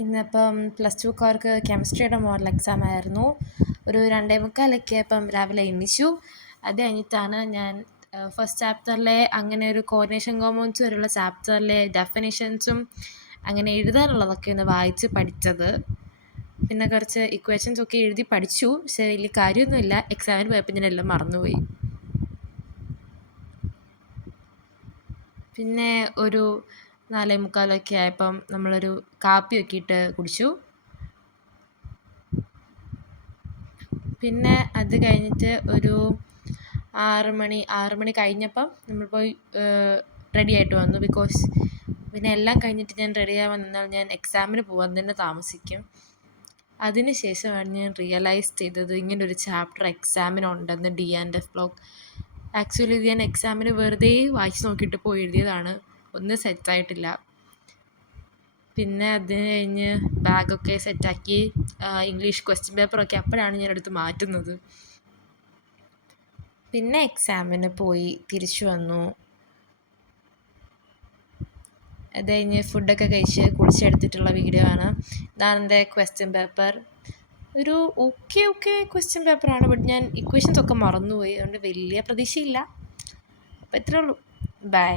ഇന്നിപ്പം +2-കാർക്ക് കെമിസ്ട്രിയുടെ model exam ആയിരുന്നു. ഒരു 2:45 ആയപ്പം രാവിലെ എണീച്ചു. അത് കഴിഞ്ഞിട്ടാണ് ഞാൻ ഫസ്റ്റ് ചാപ്റ്ററിലെ അങ്ങനെ ഒരു കോർഡിനേഷൻ കോമ്പൗണ്ട്സ് വരെയുള്ള ചാപ്റ്ററിലെ ഡെഫിനിഷൻസും അങ്ങനെ എഴുതാനുള്ളതൊക്കെ ഒന്ന് വായിച്ച് പഠിച്ചത്. പിന്നെ കുറച്ച് ഇക്വേഷൻസ് ഒക്കെ എഴുതി പഠിച്ചു. പക്ഷേ വലിയ കാര്യമൊന്നുമില്ല. എക്സാമിന് പോയപ്പോൾ ഞാൻ എല്ലാം മറന്നുപോയി. പിന്നെ ഒരു 4:45 ആയപ്പം നമ്മളൊരു കാപ്പിയൊക്കെ ഇട്ട് കുടിച്ചു. പിന്നെ അത് കഴിഞ്ഞിട്ട് ഒരു 6 മണി കഴിഞ്ഞപ്പം നമ്മൾ പോയി റെഡി ആയിട്ട് വന്നു. ബിക്കോസ് പിന്നെ എല്ലാം കഴിഞ്ഞിട്ട് ഞാൻ റെഡിയാവാൻ നിന്നാൽ ഞാൻ എക്സാമിന് പോകാൻ തന്നെ താമസിക്കും. അതിന് ശേഷമാണ് ഞാൻ റിയലൈസ് ചെയ്തത് ഇങ്ങനൊരു ചാപ്റ്റർ എക്സാമിനുണ്ടെന്ന്. D&F ബ്ലോക്ക് ആക്ച്വലി ഇത് ഞാൻ എക്സാമിന് വെറുതെ വായിച്ച് നോക്കിയിട്ട് പോയി എഴുതിയതാണ്. ഒന്നും സെറ്റായിട്ടില്ല. പിന്നെ അത് കഴിഞ്ഞ് ബാഗൊക്കെ സെറ്റാക്കി ഇംഗ്ലീഷ് ക്വസ്റ്റ്യൻ പേപ്പറൊക്കെ അപ്പോഴാണ് ഞാനെടുത്ത് മാറ്റുന്നത്. പിന്നെ എക്സാമിന് പോയി തിരിച്ചു വന്നു. അത് കഴിഞ്ഞ് ഫുഡൊക്കെ കഴിച്ച് കുളിച്ചെടുത്തിട്ടുള്ള വീഡിയോ ആണ്. ഇതാണ് എൻ്റെ ക്വസ്റ്റ്യൻ പേപ്പർ. ഒരു ഓക്കെ ക്വസ്റ്റ്യൻ പേപ്പറാണ്. ബട്ട് ഞാൻ ഇക്വേഷൻസ് ഒക്കെ മറന്നുപോയി. അതുകൊണ്ട് വലിയ പ്രതീക്ഷയില്ല. അപ്പോൾ ഇത്രയേ ഉള്ളൂ. ബൈ.